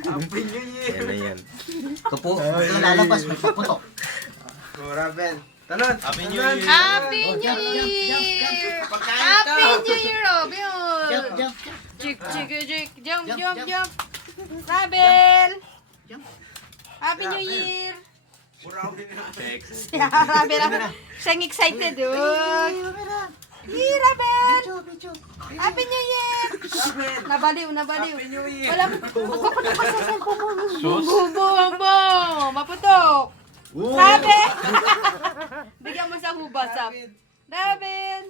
Happy New Year! Yan na yan. Ito po, ito lalabas, may paputok. Oh, Raven. Talon! Happy New! Year! Happy Oh, New jump, jump, jump, Year! Happy to! New Year, Rob! Yun! Jump, jump, jump. Chick, chick, chick, jump, Jump, jump, jump. jump! Rabel! Jump. Happy New Year! Yeah, Rabel, siyang excited, oh! Yee, Rabel! Bicho, bicho. Happy New Year! Nabaliw, nabaliw. Happy New Year! Wala, magpaputok ka sa cellphone mo. Bum, bum, bum. Maputok. Rabel! Bigyan mo sa hubas, up. Rabel!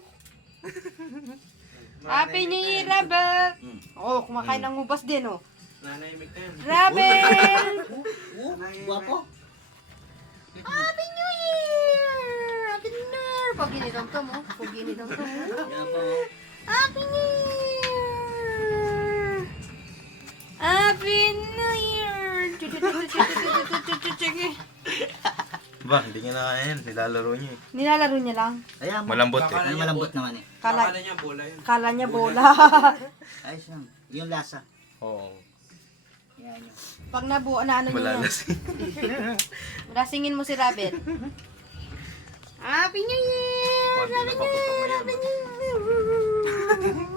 Happy New Year, Rabel! Oh, kumakain ng hubas din, oh. Nanay Miten. Rabel! Oh, guwapo. Happy New Year! Happy New Year! Pag ginidong to mo. Pag ginidong to mo. Yan po. Happy New Year! Happy New Year! Ba, hindi niya na kaya yan. Nilalaro niya eh. Nilalaro niya lang. Ayan. Malambot eh. Ay, malambot naman eh. Kala- Kala niya bola yun. Kala niya bola. Ayos yan. Yung lasa. Oo. Yan yun. Pag nabuo na ano niya. Malalasing. Lasingin mo si Rabbit. Happy New Year! Pag di napaputok na yan.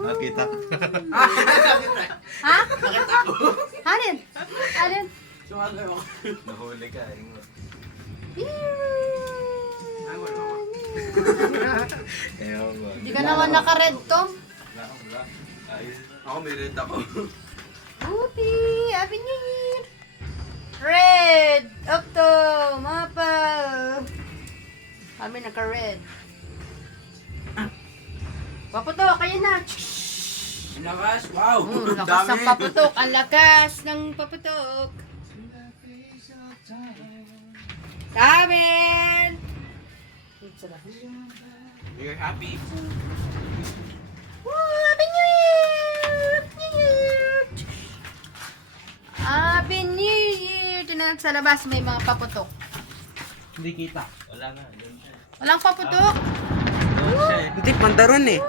Nakita ko. Ha? Alin? Alin? Sumagay ako. Nahuli ka. Ewan ko. Hindi ka naman naka-red to. Wala, wala. Ayos. Ako may red ako. Happy! Happy New Year! Red! Octo! Mapa! Kami naka-red. Paputok! Kayo na! Ang lakas! Wow! Mm, lakas ng paputok! Ang lakas ng paputok! Ramen! You're happy. Woo! Happy New Year! Happy New Year! Happy New Year! Tinan sa labas may mga paputok. Hindi kita. Wala nga. Doon siya. Walang paputok? Doon siya eh. Hindi, pandaron eh.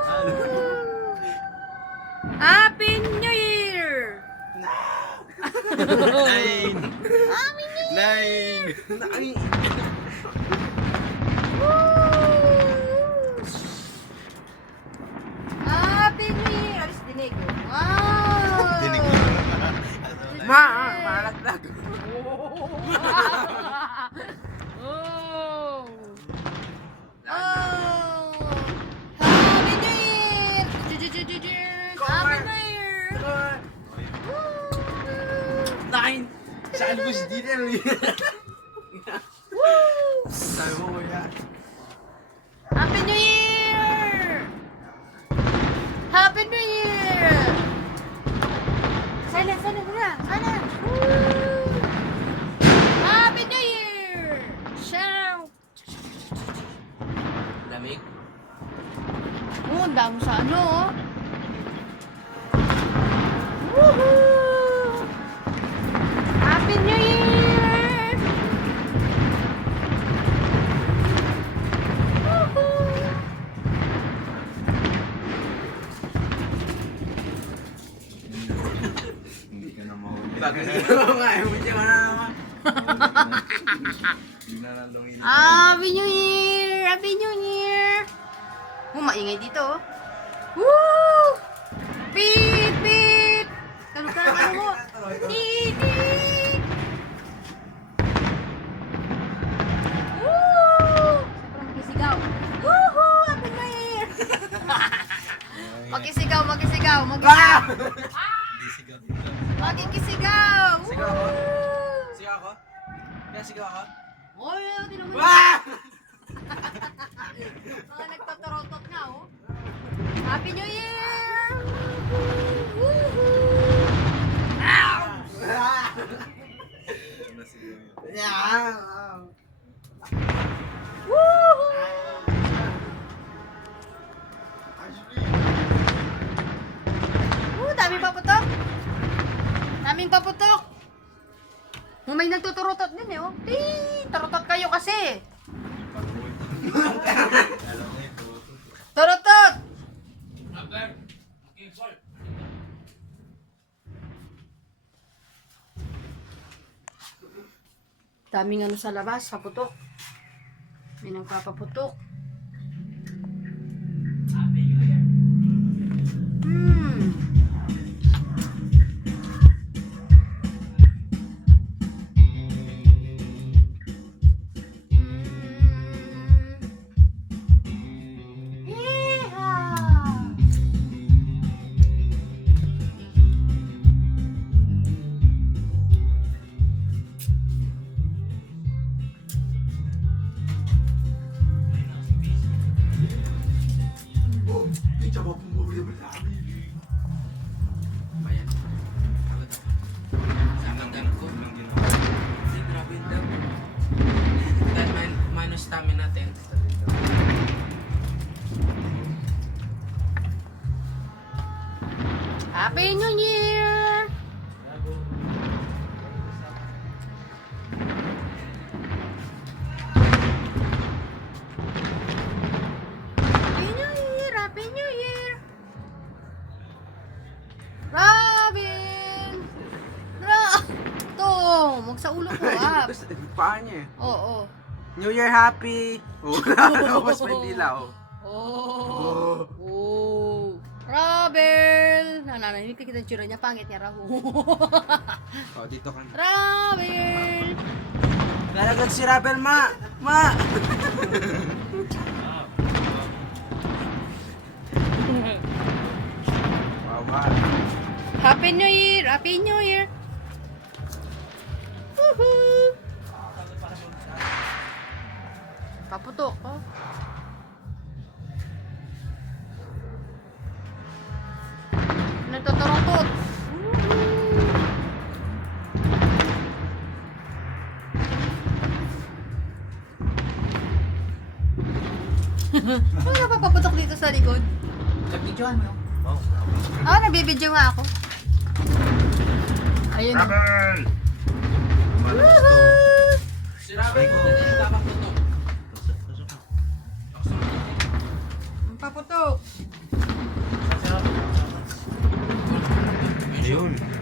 Happy New Year! Nine! Happy New Year! Nine! Happy Ko si Dinel? Sabi mo kuya. Happy New Year! Happy New Year! Silent, silent na. Silent. Woo! Happy New Year! Shout! Lamig. Oh, ang dami sa ano, oh. Woohoo! Happy New Year! Hindi ka na mahuli. Ko nga. Hindi ko na naman. Hindi na nalungin. Happy New Year! Happy New Year! Oh, maingay dito, oh. Woo! Beep, beep! Kalog ka lang, ano mo? Beep, Magkisigaw, magkisigaw, magkisigaw. Hindi sigaw dito. Magkikisigaw! Sigaw ako? Sigaw ako? Kaya sigaw ako? Oy, oh, tinan mo Wah! Mga nagtotorotot na, oh. Happy New Year! Woohoo! Yun? Yeah! Daming paputok. Daming paputok. Oh, may nagtutorotot din eh, oh. Ting! Torotot kayo kasi. Torotot! Daming ano sa labas, paputok. May nagpapaputok. Stamina natin. Happy New Year! Happy New Year! Happy New Year! Robin! Ra! To! Mag sa ulo ko, ah! Paa niya eh. Oo. New Year happy! Oh, nakakabas pa yung dila oh. Oh! Oh! Robin! Nanananig kita yung tsura niya. Pangit niya raw. Oh, dito ka na. Robin! Nalagad si Rabel, ma! Ma! Wawa. Happy New Year! Happy New Year! Woohoo! Paputok, oh. Nagtotorongtot. Ano na papaputok dito sa likod? Nag-videoan mo. Oh, Ah, nabibidyo nga ako. Ayun. Rabel! Woohoo! Si Rabel, dapat tutok. Paputok. Ayun.